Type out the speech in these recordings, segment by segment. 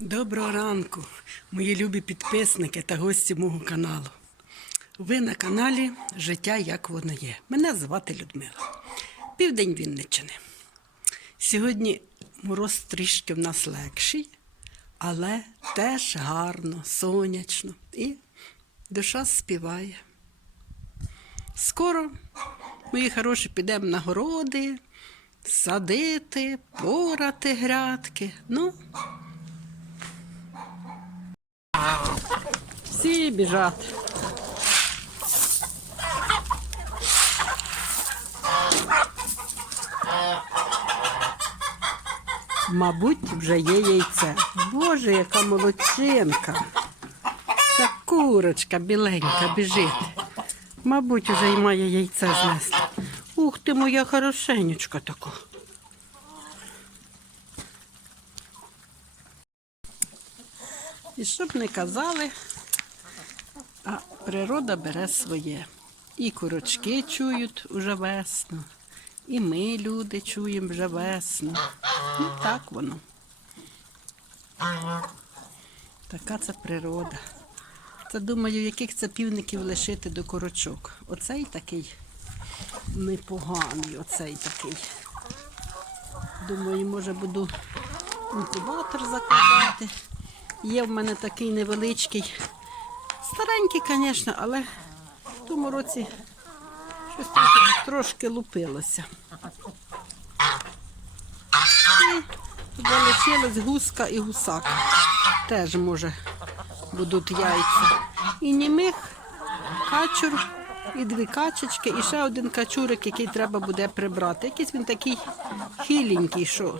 Доброго ранку, мої любі підписники та гості мого каналу. Ви на каналі Життя як воно є. Мене звати Людмила. Південь Вінниччини. Сьогодні мороз трішки в нас легший, але теж гарно, сонячно і душа співає. Скоро, мої хороші, підемо на городи, садити, порати грядки. Ну, Всі біжать. Мабуть, вже є яйце. Боже, яка молодчинка. Ця курочка біленька біжить. Мабуть, вже й має яйце знести. Ух ти, моя хорошенючка така. І щоб не казали, а природа бере своє. І курочки чують уже весну, і ми, люди, чуємо вже весну. Ну так воно. Така це природа. Це думаю, яких це півників лишити до корочок. Оцей такий непоганий, оцей такий. Думаю, може буду інкубатор закладати. Є в мене такий невеличкий, старенький, звісно, але в тому році щось трошки, трошки лупилося. І залишилась гуска і гусак. Теж, може, будуть яйця. І німих, качур, і дві качечки, і ще один качурик, який треба буде прибрати. Якийсь він такий хиленький, що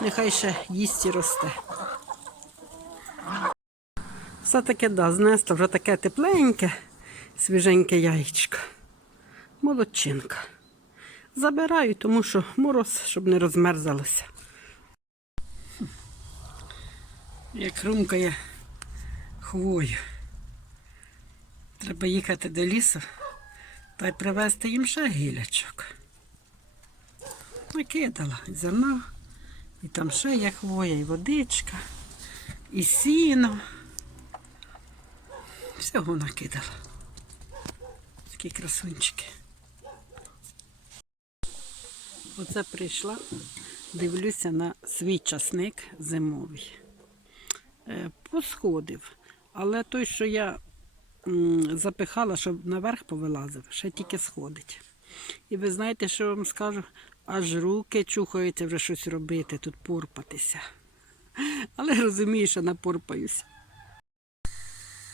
нехай ще їсть і росте. Все-таки да, знесла вже таке тепленьке, свіженьке яєчко. Молодчинка. Забираю, тому що мороз, щоб не розмерзалося. Як хрумкає хвою. Треба їхати до лісу та й привезти їм ще гілячок. Накидала і зерно, і там ще є хвоя, і водичка, і сіно. Всього накидала. Такі красунчики. Оце прийшла, дивлюся на свій часник зимовий. Е, Посходив. Але той, що я запихала, щоб наверх повилазив, ще тільки сходить. І ви знаєте, що я вам скажу? Аж руки чухаються вже щось робити, тут порпатися. Але розумію, що напорпаюся.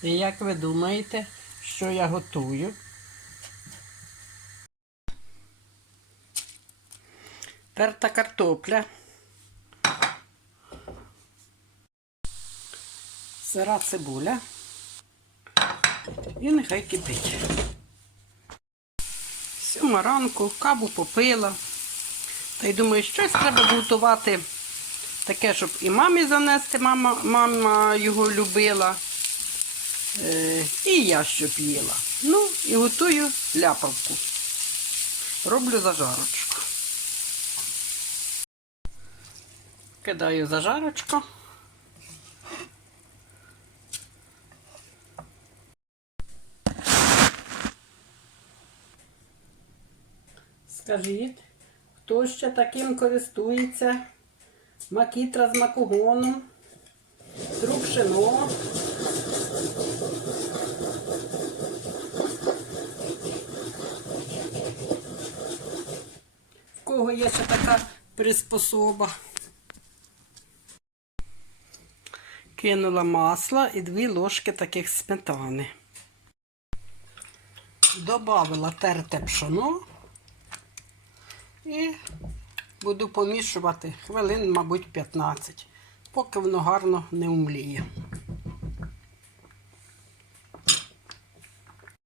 І як ви думаєте, що я готую? Терта картопля. Сира цибуля. І нехай кипить. Сьома ранку каву попила. Та й думаю, щось треба готувати таке, щоб і мамі занести, мама, мама його любила. Е, і я щоб їла. Ну, і готую ляпавку. Роблю зажарочку. Кидаю зажарочку. Скажіть, хто ще таким користується? Макітра з макогоном, трубшино. В кого є ще така приспособа? Кинула масло і дві ложки таких сметани. Добавила терте пшоно і буду помішувати хвилин, мабуть, 15, поки воно гарно не умліє.